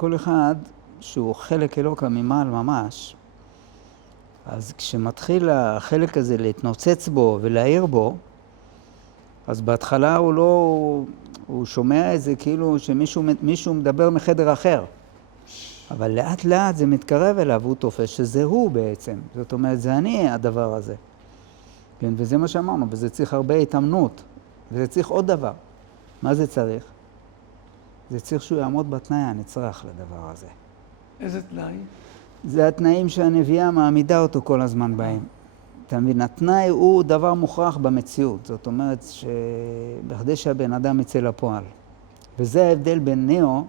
כל אחד שהוא חלק אלוקא ממעל ממש, אז כשמתחיל החלק הזה להתנוצץ בו ולהעיר בו, אז בהתחלה הוא שומע איזה כאילו שמישהו מדבר מחדר אחר. אבל לאט לאט זה מתקרב אליו, הוא תופס שזה הוא בעצם. זאת אומרת, זה אני הדבר הזה. כן, וזה מה שאמרנו, וזה צריך הרבה התאמנות. וזה צריך עוד דבר. מה זה צריך? זה צריך שהוא יעמוד בתנאי הנצרך לדבר הזה. איזה תנאי? זה התנאים שהנביאה מעמידה אותו כל הזמן בהם. אתה מבין, התנאי הוא דבר מוכרח במציאות. זאת אומרת שבכדי שהבן אדם יצא לפועל. וזה ההבדל בין ניאו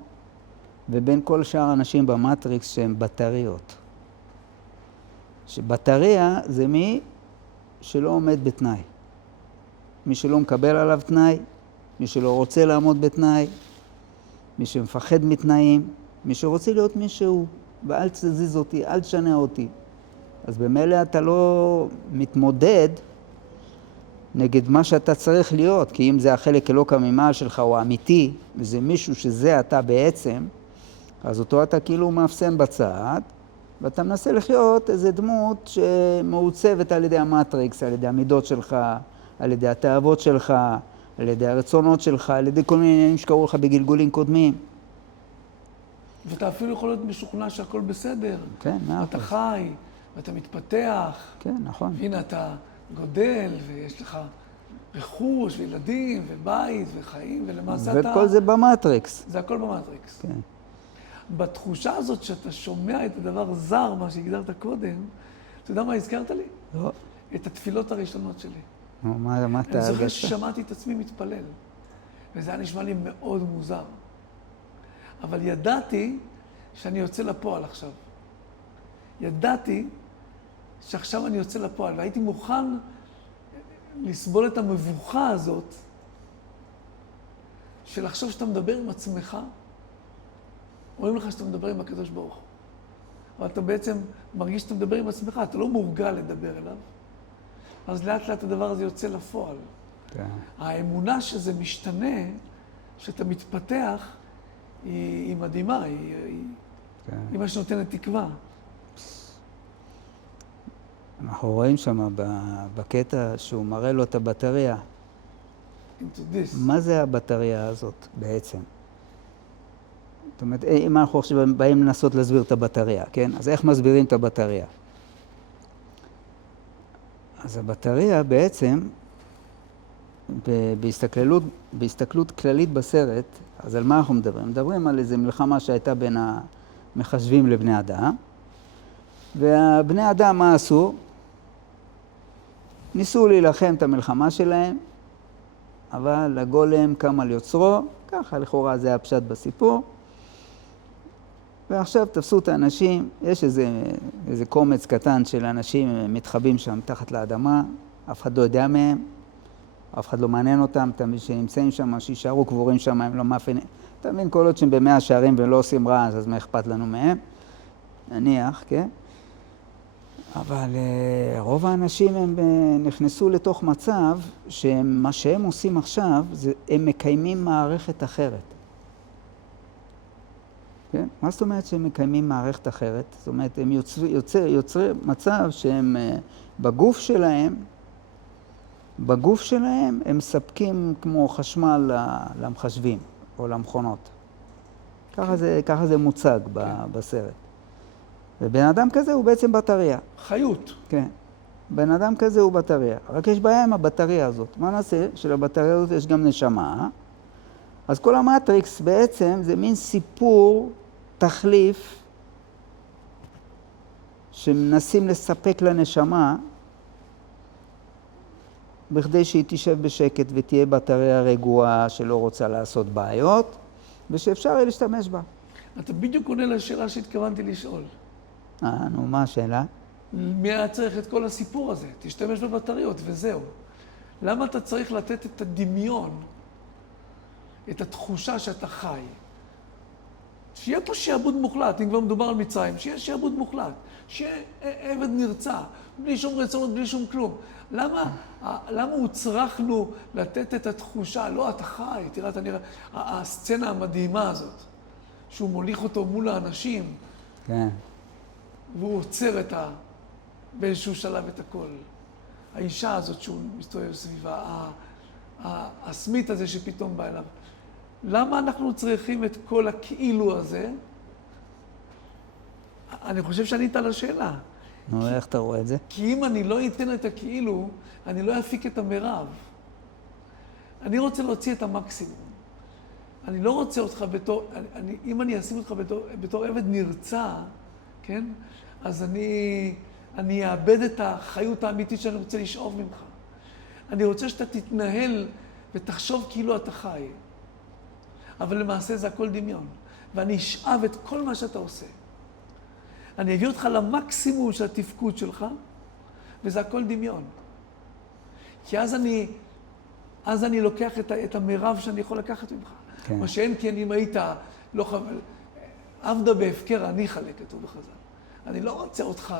ובין כל שאר האנשים במטריקס שהם בטריות. שבטריה זה מי שלא עומד בתנאי. מי שלא מקבל עליו תנאי, מי שלא רוצה לעמוד בתנאי, מי שמפחד מתנאים, מי שרוצה להיות מישהו, ואל תזיז אותי, אל תשנה אותי. אז במילא אתה לא מתמודד נגד מה שאתה צריך להיות, כי אם זה החלק אלוקא ממעל שלך הוא אמיתי, וזה מישהו שזה אתה בעצם, אז אותו אתה כאילו מאפסן בצד, ואתה מנסה לחיות איזו דמות שמעוצבת על ידי המטריקס, על ידי המידות שלך, על ידי התאוות שלך, על ידי הרצונות שלך, על ידי כל מיני עניינים שקרו לך בגלגולים קודמים. ואתה אפילו יכול להיות משוכנע שהכל בסדר. כן, אתה חי, ואתה מתפתח. כן, נכון. והנה אתה גודל, ויש לך רכוש, וילדים, ובית, וחיים, ולמעשה אתה... וכל זה במטריקס. זה הכל במטריקס. כן. בתחושה הזאת שאתה שומע את הדבר זר, מה שהגדרת קודם, אתה יודע מה הזכרת לי? לא. את התפילות הראשונות שלי. מה אתה... אני זוכר ששמעתי את עצמי מתפלל, וזה היה נשמע לי מאוד מוזר. אבל ידעתי שאני יוצא לפועל עכשיו. ידעתי שעכשיו אני יוצא לפועל, והייתי מוכן לסבול את המבוכה הזאת של לחשוב שאתה מדבר עם עצמך, אומרים לך שאתה מדבר עם הקדוש ברוך הוא. אבל אתה בעצם מרגיש שאתה מדבר עם עצמך, אתה לא מורגל לדבר אליו. אז לאט לאט הדבר הזה יוצא לפועל. כן. האמונה שזה משתנה, שאתה מתפתח, היא מדהימה, היא מה שנותנת תקווה. אנחנו רואים שם בקטע שהוא מראה לו את הבטריה. מה זה הבטריה הזאת בעצם? זאת אומרת, אם אנחנו עכשיו באים לנסות להסביר את הבטריה, כן? אז איך מסבירים את הבטריה? אז הבטריה בעצם, בהסתכלות כללית בסרט, אז על מה אנחנו מדברים? מדברים על איזו מלחמה שהייתה בין המחשבים לבני אדם, והבני אדם מה עשו? ניסו להילחם את המלחמה שלהם, אבל הגולם קם על יוצרו, ככה לכאורה זה הפשט בסיפור, ועכשיו תפסו את האנשים, יש איזה קומץ קטן של אנשים מתחבאים שם תחת לאדמה, אף אחד לא יודע מהם, אף אחד לא מעניין אותם, תמיד שנמצאים שם, שישארו קבורים שם, הם לא מאפיינים. אתה מבין, כל עוד שהם במאה שערים ולא עושים רע, אז מה אכפת לנו מהם? נניח, כן? אבל רוב האנשים הם נכנסו לתוך מצב שמה שהם עושים עכשיו, הם מקיימים מערכת אחרת. כן? מה זאת אומרת שהם מקיימים מערכת אחרת? זאת אומרת, הם יוצרים מצב שהם בגוף שלהם הם מספקים כמו חשמל למחשבים או למכונות. ככה זה מוצג בסרט. ובן אדם כזה הוא בעצם בטריה. חיות. כן. בן אדם כזה הוא בטריה. רק יש בעיה עם הבטריה הזאת. מה נעשה? שלבטריה הזאת יש גם נשמה. אז כל המטריקס בעצם זה מין סיפור תחליף שמנסים לספק לנשמה בכדי שהיא תישב בשקט ותהיה בטריה רגועה שלא רוצה לעשות בעיות ושאפשר יהיה להשתמש בה. אתה בדיוק עונה לשאלה שהתכוונתי לשאול. נו, מה השאלה? מי היה צריך את כל הסיפור הזה? תשתמש בבטריות וזהו. למה אתה צריך לתת את הדמיון, את התחושה שאתה חי? שיהיה פה שעבוד מוחלט, אם כבר מדובר על מצרים, שיהיה שעבוד מוחלט, שיהיה עבד נרצע, בלי שום רצונות, בלי שום כלום. למה הוצרכנו לתת את התחושה? לא, אתה חי, תראה, אתה נראה, הסצנה המדהימה הזאת, שהוא מוליך אותו מול האנשים, כן. והוא עוצר באיזשהו שלב את הכל. האישה הזאת שהוא מסתובב סביבה, הסמית הזה שפתאום בא אליו. למה אנחנו צריכים את כל הכאילו הזה? אני חושב שענית על השאלה. נו, איך אתה רואה את זה? כי אם אני לא אתן את הכאילו, אני לא אפיק את המרב. אני רוצה להוציא את המקסימום. אני לא רוצה אותך אם אני אשים אותך בתור עבד נרצע, כן? אז אני אאבד את החיות האמיתית שאני רוצה לשאוב ממך. אני רוצה שאתה תתנהל ותחשוב כאילו אתה חי. אבל למעשה זה הכל דמיון. ואני אשאב את כל מה שאתה עושה. אני אביא אותך למקסימום של התפקוד שלך, וזה הכל דמיון. כי אז אני לוקח את המרב שאני יכול לקחת ממך. כן. מה שאין כן אם היית לא חבל, עבדה בהפקר, אני אחלק אותו בחז"ל. אני לא רוצה אותך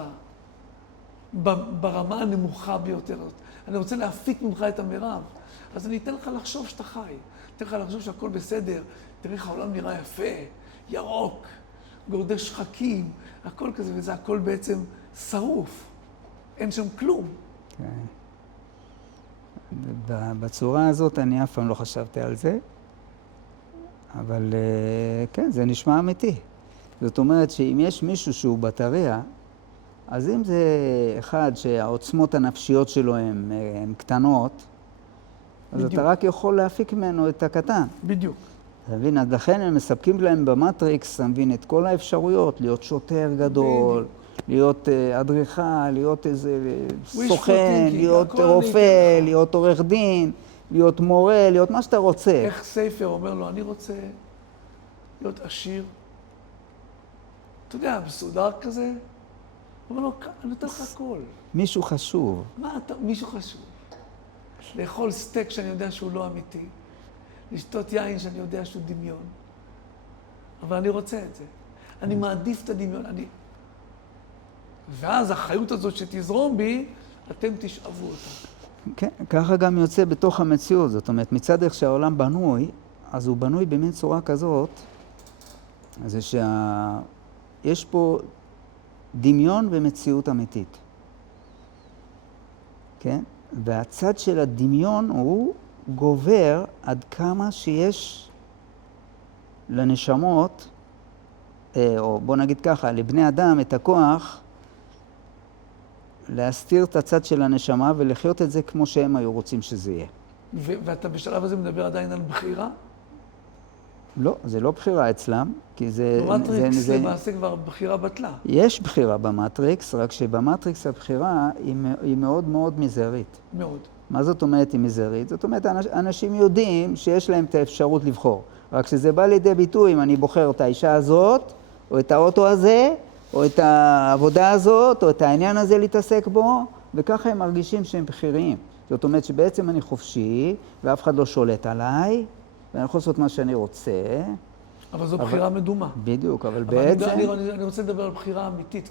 ברמה הנמוכה ביותר. אני רוצה להפיק ממך את המרב. אז אני אתן לך לחשוב שאתה חי. אתן לך לחשוב שהכל בסדר. תראה איך העולם נראה יפה, ירוק, גורדי שחקים, הכל כזה, וזה הכל בעצם שרוף. אין שם כלום. כן. בצורה הזאת אני אף פעם לא חשבתי על זה, אבל כן, זה נשמע אמיתי. זאת אומרת שאם יש מישהו שהוא בטריה, אז אם זה אחד שהעוצמות הנפשיות שלו הן קטנות, אז בדיוק. אתה רק יכול להפיק ממנו את הקטן. בדיוק. אתה מבין? אז לכן הם מספקים להם במטריקס, אתה מבין, את כל האפשרויות, להיות שוטר גדול, להיות אדריכל, להיות איזה סוכן, להיות רופא, להיות עורך דין, להיות מורה, להיות מה שאתה רוצה. איך ספר אומר לו, אני רוצה להיות עשיר. אתה יודע, מסודר כזה, הוא אומר לו, אני נותן לך הכל. מישהו חשוב. מה אתה, מישהו חשוב? לאכול סטייק שאני יודע שהוא לא אמיתי, לשתות יין שאני יודע שהוא דמיון. אבל אני רוצה את זה. אני מעדיף את הדמיון. ואז החיות הזאת שתזרום בי, אתם תשאבו אותה. כן, ככה גם יוצא בתוך המציאות. זאת אומרת, מצד איך שהעולם בנוי, אז הוא בנוי במין צורה כזאת, זה יש פה דמיון ומציאות אמיתית. כן? והצד של הדמיון הוא גובר עד כמה שיש לנשמות, או בוא נגיד ככה, לבני אדם את הכוח להסתיר את הצד של הנשמה ולחיות את זה כמו שהם היו רוצים שזה יהיה. ואתה בשלב הזה מדבר עדיין על בחירה? לא, זה לא בחירה אצלם, כי זה... במטריקס למעשה כבר בחירה בטלה. יש בחירה במטריקס, רק שבמטריקס הבחירה היא מאוד מאוד מזערית. מאוד. מה זאת אומרת היא מזערית? זאת אומרת, אנשים יודעים שיש להם את האפשרות לבחור. רק שזה בא לידי ביטוי, אם אני בוחר את האישה הזאת, או את האוטו הזה, או את העבודה הזאת, או את העניין הזה להתעסק בו, וככה הם מרגישים שהם בחירים. זאת אומרת שבעצם אני חופשי, ואף אחד לא שולט עליי, ואני יכול לעשות מה שאני רוצה. אבל זו בחירה מדומה. בדיוק, אבל בעצם... אני רוצה לדבר על בחירה אמיתית.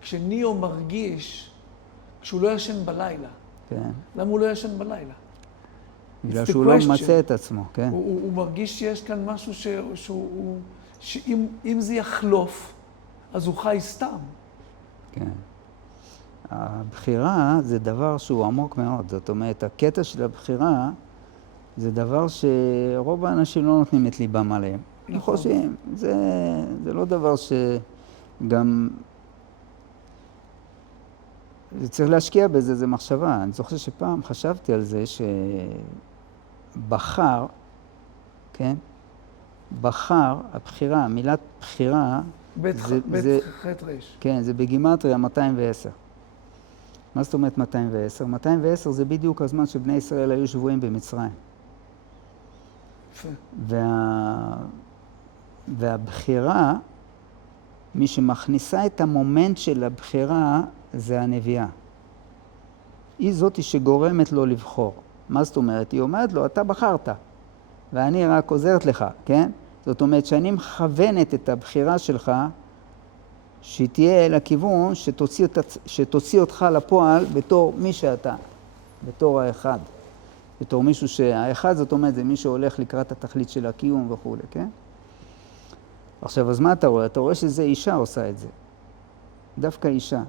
כשניאו מרגיש שהוא לא ישן בלילה. כן. למה הוא לא ישן בלילה? בגלל שהוא לא ממצא את עצמו, כן. הוא מרגיש שיש כאן משהו שאם זה יחלוף, אז הוא חי סתם. כן. הבחירה זה דבר שהוא עמוק מאוד. זאת אומרת, הקטע של הבחירה זה דבר שרוב האנשים לא נותנים את ליבם עליהם. אני חושב, זה לא דבר שגם... צריך להשקיע בזה, זה מחשבה. אני זוכר שפעם חשבתי על זה שבחר, כן? בחר, הבחירה, המילת בחירה... בית חטא רש. כן, זה בגימטריה 210. מה זאת אומרת 210? 210 זה בדיוק הזמן שבני ישראל היו שבויים במצרים. יפה. והבחירה, מי שמכניסה את המומנט של הבחירה, זה הנביאה. היא זאתי שגורמת לו לבחור. מה זאת אומרת? היא אומרת לו, אתה בחרת, ואני רק עוזרת לך, כן? זאת אומרת שאני מכוונת את הבחירה שלך, שהיא תהיה לכיוון שתוציא אותך לפועל בתור מי שאתה, בתור האחד. בתור מישהו שהאחד, זאת אומרת, זה מי שהולך לקראת התכלית של הקיום וכו', כן? עכשיו, אז מה אתה רואה? אתה רואה שזה אישה עושה את זה. דווקא אישה.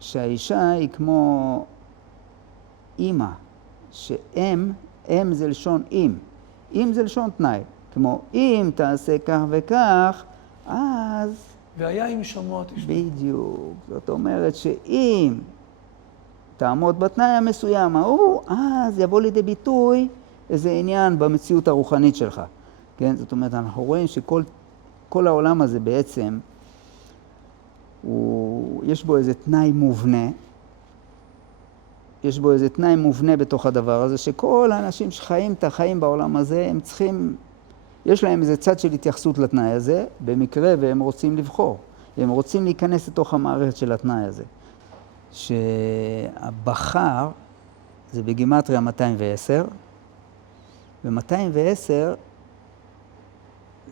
שהאישה היא כמו אימא, שאם, אם זה לשון אם. אם זה לשון תנאי. כמו אם תעשה כך וכך, אז... והיה אם שמוע תשמע. בדיוק. זאת אומרת שאם תעמוד בתנאי המסוים ההוא, אז יבוא לידי ביטוי איזה עניין במציאות הרוחנית שלך. כן? זאת אומרת, אנחנו רואים שכל העולם הזה בעצם, יש בו איזה תנאי מובנה, יש בו איזה תנאי מובנה בתוך הדבר הזה, שכל האנשים שחיים את החיים בעולם הזה, הם צריכים, יש להם איזה צד של התייחסות לתנאי הזה, במקרה והם רוצים לבחור. הם רוצים להיכנס לתוך המערכת של התנאי הזה. שהבחר זה בגימטריה 210, ו-210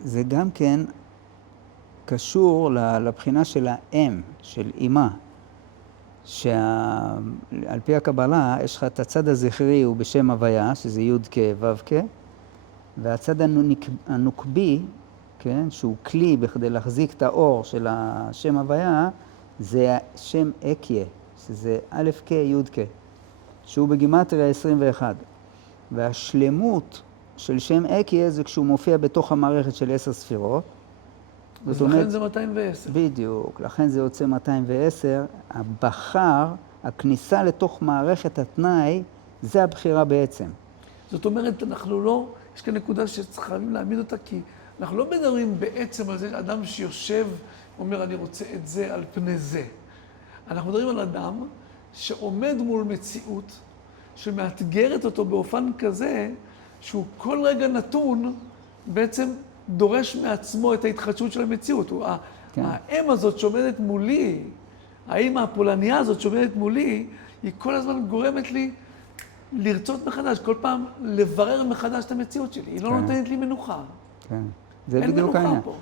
זה גם כן קשור לבחינה של האם, של אימה. שעל פי הקבלה יש לך את הצד הזכרי הוא בשם הוויה, שזה י' כ' ו' כ', והצד הנוקבי, כן, שהוא כלי בכדי להחזיק את האור של השם הוויה, זה שם אקיה, שזה א' כ' י' כ', שהוא בגימטריה 21. והשלמות של שם אקיה זה כשהוא מופיע בתוך המערכת של 10 ספירות. אז לכן זה 210. בדיוק, לכן זה יוצא 210. הבחר, הכניסה לתוך מערכת התנאי, זה הבחירה בעצם. זאת אומרת, אנחנו לא, יש כאן נקודה שצריכים להעמיד אותה, כי אנחנו לא מדברים בעצם על זה אדם שיושב ואומר, אני רוצה את זה על פני זה. אנחנו מדברים על אדם שעומד מול מציאות, שמאתגרת אותו באופן כזה, שהוא כל רגע נתון בעצם דורש מעצמו את ההתחדשות של המציאות. כן. האם הזאת שעומדת מולי, האמא הפולניה הזאת שעומדת מולי, היא כל הזמן גורמת לי לרצות מחדש, כל פעם לברר מחדש את המציאות שלי. היא לא נותנת לי מנוחה. כן. זה אין בדיוק מנוחה העניין. פה.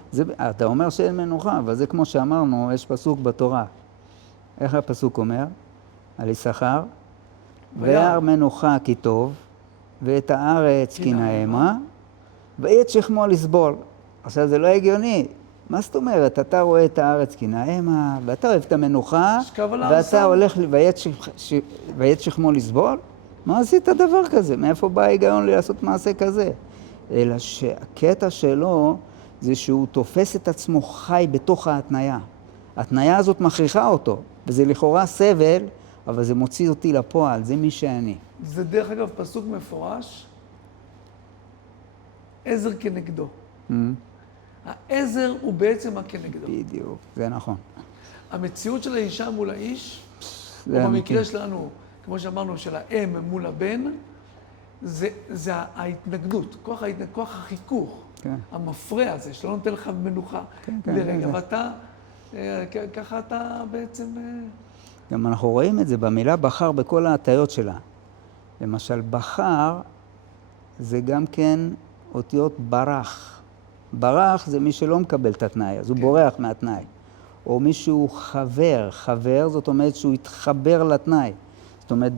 אתה אומר שאין מנוחה, אבל זה כמו שאמרנו, יש פסוק בתורה. איך הפסוק אומר? על יששכר, וירא מנוחה כי טוב, ואת הארץ כי נעמה, ואת שכמו לסבול. עכשיו זה לא הגיוני. מה זאת אומרת? אתה רואה את הארץ כי נעמה, ואתה אוהב את המנוחה, ואתה הולך ואת שכמו לסבול? מה עשית דבר כזה? מאיפה בא ההיגיון לי לעשות מעשה כזה? אלא שהקטע שלו זה שהוא תופס את עצמו חי בתוך ההתניה. ההתניה הזאת מכריחה אותו, וזה לכאורה סבל, אבל זה מוציא אותי לפועל, זה מי שאני. זה דרך אגב פסוק מפורש, עזר כנגדו. העזר הוא בעצם הכנגדו. בדיוק, זה נכון. המציאות של האישה מול האיש, או במקרה שלנו, כמו שאמרנו, של האם מול הבן, זה ההתנגדות, כוח החיכוך, המפרע הזה, שלא נותן לך מנוחה לרגע, ואתה, ככה אתה בעצם... גם אנחנו רואים את זה במילה בחר בכל ההטיות שלה. למשל, בחר זה גם כן אותיות ברח. ברח זה מי שלא מקבל את התנאי, אז הוא בורח מהתנאי. או מישהו חבר זאת אומרת שהוא התחבר לתנאי. זאת אומרת,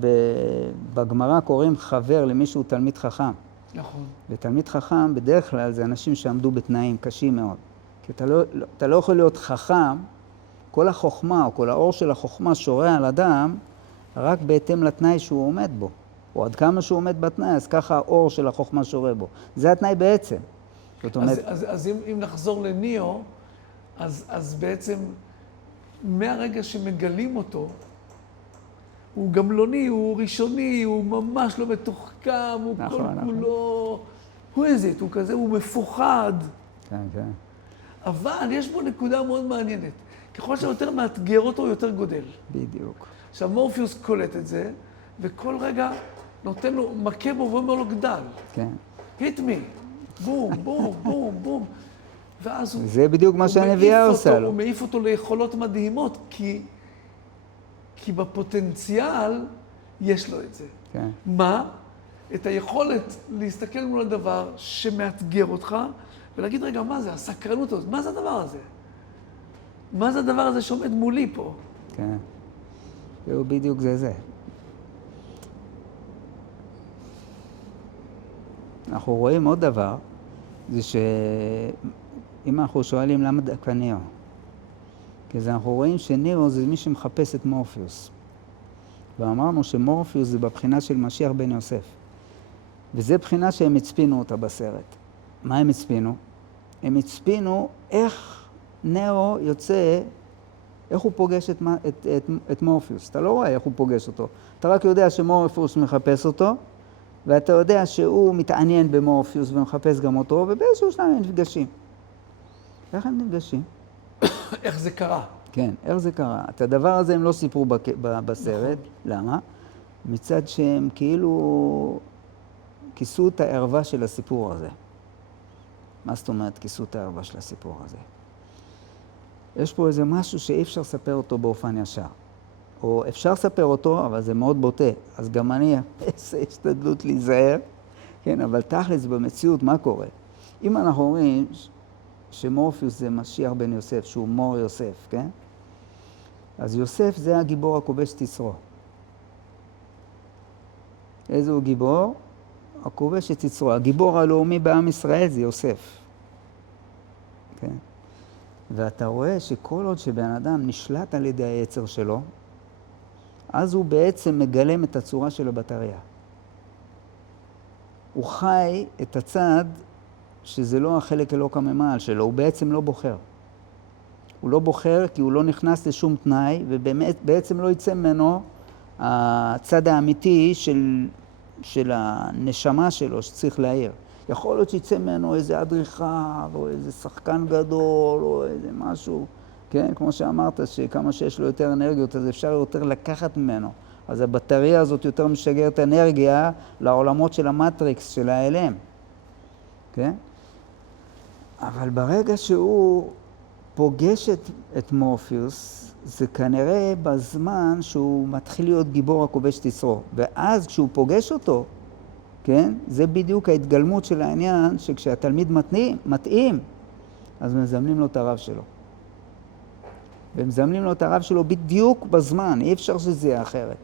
בגמרא קוראים חבר למישהו תלמיד חכם. נכון. ותלמיד חכם בדרך כלל זה אנשים שעמדו בתנאים קשים מאוד. כי אתה לא יכול להיות חכם, כל החוכמה או כל האור של החוכמה שורה על אדם רק בהתאם לתנאי שהוא עומד בו. או עד כמה שהוא עומד בתנאי, אז ככה האור של החוכמה שורה בו. זה התנאי בעצם. זאת אומרת... אז אם נחזור לניאו, אז בעצם מהרגע שמגלים אותו, הוא גמלוני, הוא ראשוני, הוא ממש לא מתוחכם, הוא כל כולו... הוא איזית, הוא כזה, הוא מפוחד. כן, כן. אבל יש בו נקודה מאוד מעניינת. ככל שיותר מאתגר אותו, הוא יותר גודל. בדיוק. עכשיו, מורפיוס קולט את זה, וכל רגע נותן לו, מכה בו ואומר לו גדל. כן. hit me, בום, בום, בום, בום. ואז הוא... זה בדיוק מה שהנביאה עושה לו. הוא מעיף אותו ליכולות מדהימות, כי בפוטנציאל יש לו את זה. כן. מה? את היכולת להסתכל מול הדבר שמאתגר אותך, ולהגיד, רגע, מה זה? הסקרנות הזאת, מה זה הדבר הזה? מה זה הדבר הזה שעומד מולי פה? כן. זהו בדיוק זה. אנחנו רואים עוד דבר, זה אם אנחנו שואלים למה דווקא ניאו, כי אז אנחנו רואים שניאו זה מי שמחפש את מורפיוס. ואמרנו שמורפיוס זה בבחינה של משיח בן יוסף. וזה בחינה שהם הצפינו אותה בסרט. מה הם הצפינו? הם הצפינו איך ניאו יוצא, איך הוא פוגש את מורפיוס. אתה לא רואה איך הוא פוגש אותו. אתה רק יודע שמורפיוס מחפש אותו, ואתה יודע שהוא מתעניין במורפיוס ומחפש גם אותו, ובאיזשהו שלב הם נפגשים. איך הם נפגשים? איך זה קרה? כן, איך זה קרה? את הדבר הזה הם לא סיפרו בסרט. למה? מצד שהם כאילו כיסו את הערווה של הסיפור הזה. מה זאת אומרת כיסו את הערווה של הסיפור הזה? יש פה איזה משהו שאי אפשר לספר אותו באופן ישר. או אפשר לספר אותו, אבל זה מאוד בוטה. אז גם אני אעשה השתדלות להיזהר, כן, אבל תכלס במציאות מה קורה? אם אנחנו אומרים שמורפיוס זה משיח בן יוסף, שהוא מור יוסף, כן? אז יוסף זה הגיבור הכובש את יצרו. איזה הוא גיבור? הכובש את יצרו. הגיבור הלאומי בעם ישראל זה יוסף. כן? ואתה רואה שכל עוד שבן אדם נשלט על ידי היצר שלו, אז הוא בעצם מגלם את הצורה של הבטריה. הוא חי את הצד שזה לא החלק אלוקא ממעל שלו, הוא בעצם לא בוחר. הוא לא בוחר כי הוא לא נכנס לשום תנאי, ובעצם לא יצא ממנו הצד האמיתי של הנשמה שלו שצריך להעיר. יכול להיות שיצא ממנו איזה אדריכל, או איזה שחקן גדול, או איזה משהו, כן? כמו שאמרת, שכמה שיש לו יותר אנרגיות, אז אפשר יותר לקחת ממנו. אז הבטריה הזאת יותר משגרת אנרגיה לעולמות של המטריקס, של ה-LM. כן? אבל ברגע שהוא פוגש את מורפיוס, זה כנראה בזמן שהוא מתחיל להיות גיבור הכובש את יצרו. ואז כשהוא פוגש אותו, כן? זה בדיוק ההתגלמות של העניין, שכשהתלמיד מתאים, אז מזמנים לו את הרב שלו. ומזמנים לו את הרב שלו בדיוק בזמן, אי אפשר שזה יהיה אחרת.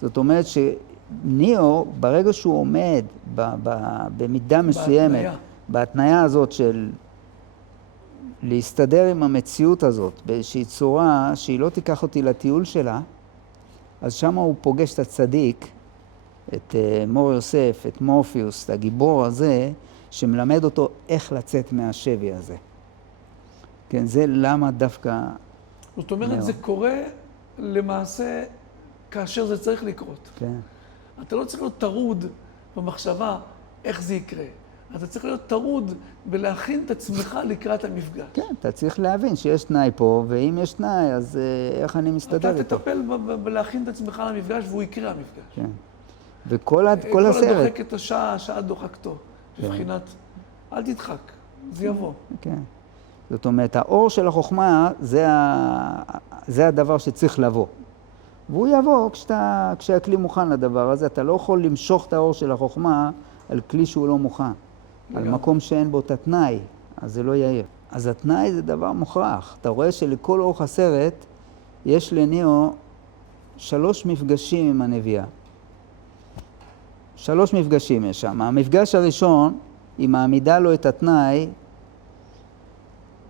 זאת אומרת שניאו, ברגע שהוא עומד במידה מסוימת, בהתניה הזאת של להסתדר עם המציאות הזאת, באיזושהי צורה שהיא לא תיקח אותי לטיול שלה, אז שם הוא פוגש את הצדיק, את מור יוסף, את מורפיוס, את הגיבור הזה, שמלמד אותו איך לצאת מהשבי הזה. כן, זה למה דווקא... זאת אומרת, זה קורה למעשה כאשר זה צריך לקרות. כן. אתה לא צריך להיות טרוד במחשבה איך זה יקרה. אתה צריך להיות טרוד בלהכין את עצמך לקראת המפגש. כן, אתה צריך להבין שיש תנאי פה, ואם יש תנאי, אז איך אני מסתדר איתו. אתה תטפל בלהכין את עצמך למפגש, והוא יקרה המפגש. כן. וכל הסרט... כל הדוחק את השעה, שעה דוחקתו. בבחינת, אל תדחק, זה יבוא. כן. זאת אומרת, האור של החוכמה זה הדבר שצריך לבוא. והוא יבוא כשהכלי מוכן לדבר הזה. אתה לא יכול למשוך את האור של החוכמה על כלי שהוא לא מוכן. על מקום שאין בו את התנאי, אז זה לא יאיר. אז התנאי זה דבר מוכרח. אתה רואה שלכל אורך הסרט יש לניאו 3 מפגשים עם הנביאה. 3 מפגשים יש שם. המפגש הראשון, היא מעמידה לו את התנאי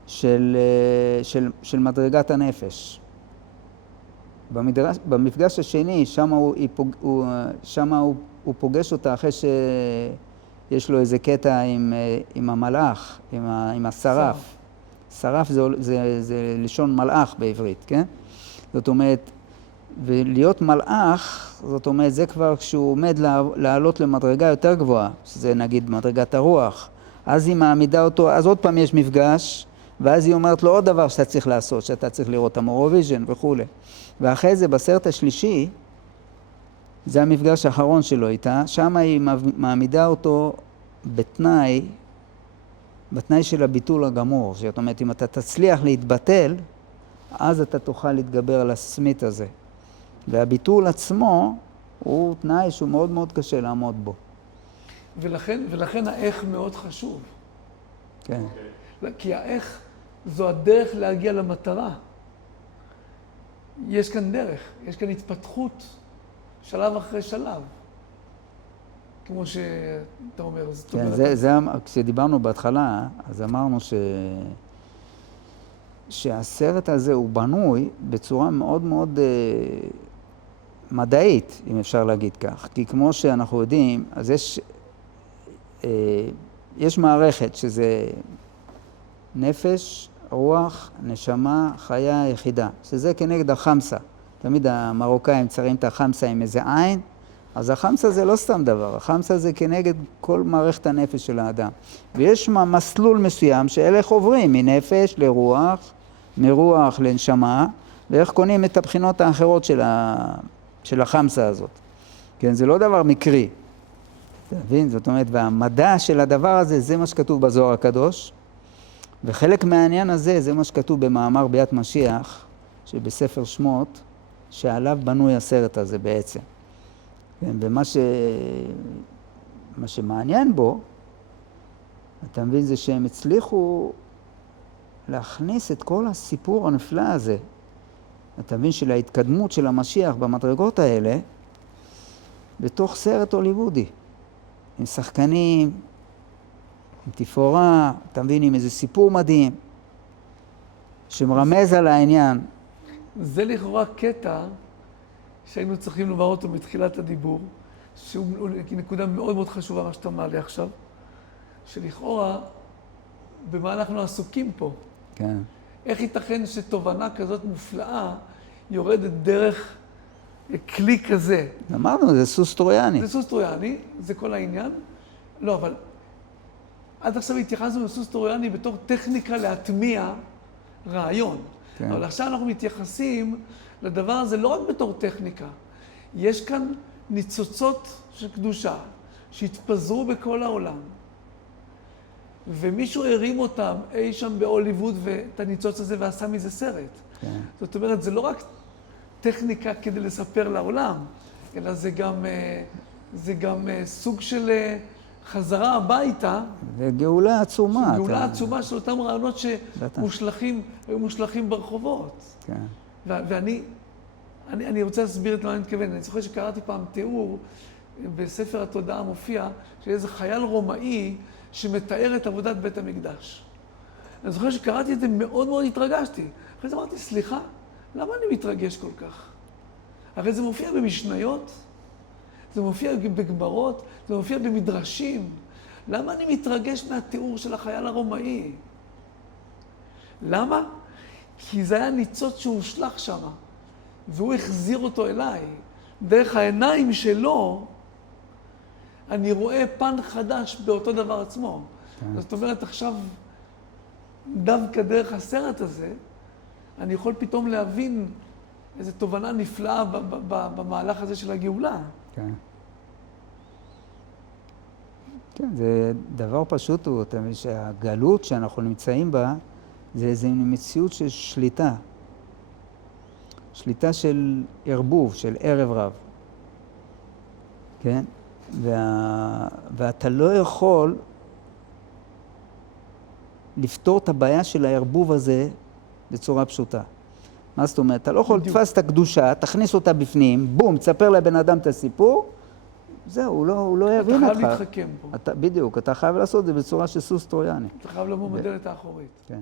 של מדרגת הנפש. במפגש השני, שם הוא פוגש אותה אחרי שיש לו איזה קטע עם המלאך, עם השרף. שרף זה לשון מלאך בעברית, כן? זאת אומרת, ולהיות מלאך, זאת אומרת, זה כבר כשהוא עומד לעלות למדרגה יותר גבוהה, שזה נגיד מדרגת הרוח. אז היא מעמידה אותו, אז עוד פעם יש מפגש, ואז היא אומרת לו עוד דבר שאתה צריך לעשות, שאתה צריך לראות המורוויז'ן וכו'. ואחרי זה, בסרט השלישי, זה המפגש האחרון שלו איתה, שם היא מעמידה אותו בתנאי של הביטול הגמור. זאת אומרת, אם אתה תצליח להתבטל, אז אתה תוכל להתגבר על הסמית הזה. והביטול עצמו הוא תנאי שהוא מאוד מאוד קשה לעמוד בו. ולכן האיך מאוד חשוב. כן. כי האיך זו הדרך להגיע למטרה. יש כאן דרך, יש כאן התפתחות שלב אחרי שלב. כמו שאתה אומר, זאת אומרת... כן, כשדיברנו בהתחלה, אז אמרנו שהסרט הזה הוא בנוי בצורה מאוד מאוד מדעית, אם אפשר להגיד כך. כי כמו שאנחנו יודעים, אז יש מערכת שזה נפש, רוח, נשמה, חיה, יחידה, שזה כנגד החמסה. תמיד המרוקאים צרים את החמסה עם איזה עין, אז החמסה זה לא סתם דבר, החמסה זה כנגד כל מערכת הנפש של האדם. ויש מסלול מסוים שאלה איך עוברים מנפש לרוח, מרוח לנשמה, ואיך קונים את הבחינות האחרות של החמסה הזאת. כן, זה לא דבר מקרי. אתה מבין? זאת אומרת, והמדע של הדבר הזה, זה מה שכתוב בזוהר הקדוש, וחלק מהעניין הזה, זה מה שכתוב במאמר ביאת משיח, שבספר שמות, שעליו בנוי הסרט הזה בעצם. כן, ומה שמעניין בו, אתה מבין, זה שהם הצליחו להכניס את כל הסיפור הנפלא הזה, אתה מבין, של ההתקדמות של המשיח במדרגות האלה, בתוך סרט הוליוודי, עם שחקנים, עם תפאורה, אתה מבין, עם איזה סיפור מדהים, שמרמז על העניין. זה לכאורה קטע שהיינו צריכים לומר אותו מתחילת הדיבור, שהוא נקודה מאוד מאוד חשובה מה שאתה מעלה עכשיו, שלכאורה במה אנחנו עסוקים פה. כן. איך ייתכן שתובנה כזאת מופלאה יורדת דרך כלי כזה? אמרנו, זה סוס טרויאני. זה סוס טרויאני, זה כל העניין. לא, אבל עד עכשיו התייחסנו לסוס טרויאני בתור טכניקה להטמיע רעיון. כן. אבל עכשיו אנחנו מתייחסים לדבר הזה לא רק בתור טכניקה. יש כאן ניצוצות של קדושה שהתפזרו בכל העולם. ומישהו הרים אותם אי שם בהוליווד ואת הניצוץ הזה ועשה מזה סרט. כן. זאת אומרת, זה לא רק טכניקה כדי לספר לעולם, אלא זה גם סוג של חזרה הביתה. וגאולה עצומה. גאולה עצומה של אותם רעיונות שהיו מושלכים ברחובות. כן. ואני רוצה להסביר את מה אני מתכוון. אני זוכר שקראתי פעם תיאור, בספר התודעה מופיע, של איזה חייל רומאי שמתאר את עבודת בית המקדש. אני זוכר שקראתי את זה, מאוד מאוד התרגשתי. אחרי זה אמרתי, סליחה, למה אני מתרגש כל כך? הרי זה מופיע במשניות, זה מופיע בגמרות, זה מופיע במדרשים. למה אני מתרגש מהתיאור של החייל הרומאי? למה? כי זה היה ניצוץ שהושלך שם, והוא החזיר אותו אליי. דרך העיניים שלו, אני רואה פן חדש באותו דבר עצמו. כן. זאת אומרת, עכשיו, דווקא דרך הסרט הזה, אני יכול פתאום להבין איזו תובנה נפלאה במהלך הזה של הגאולה. כן. כן, זה דבר פשוט, הוא, אתה מבין שהגלות שאנחנו נמצאים בה, זה איזו מציאות של שליטה. שליטה של ערבוב, של ערב רב. כן? ואתה לא יכול לפתור את הבעיה של הערבוב הזה בצורה פשוטה. מה זאת אומרת? אתה לא יכול לתפס את הקדושה, תכניס אותה בפנים, בום, תספר לבן אדם את הסיפור, זהו, הוא לא יבין אותך. אתה חייב להתחכם פה. בדיוק, אתה חייב לעשות את זה בצורה של סוס טרויאני. אתה חייב לבוא בדלת האחורית. כן.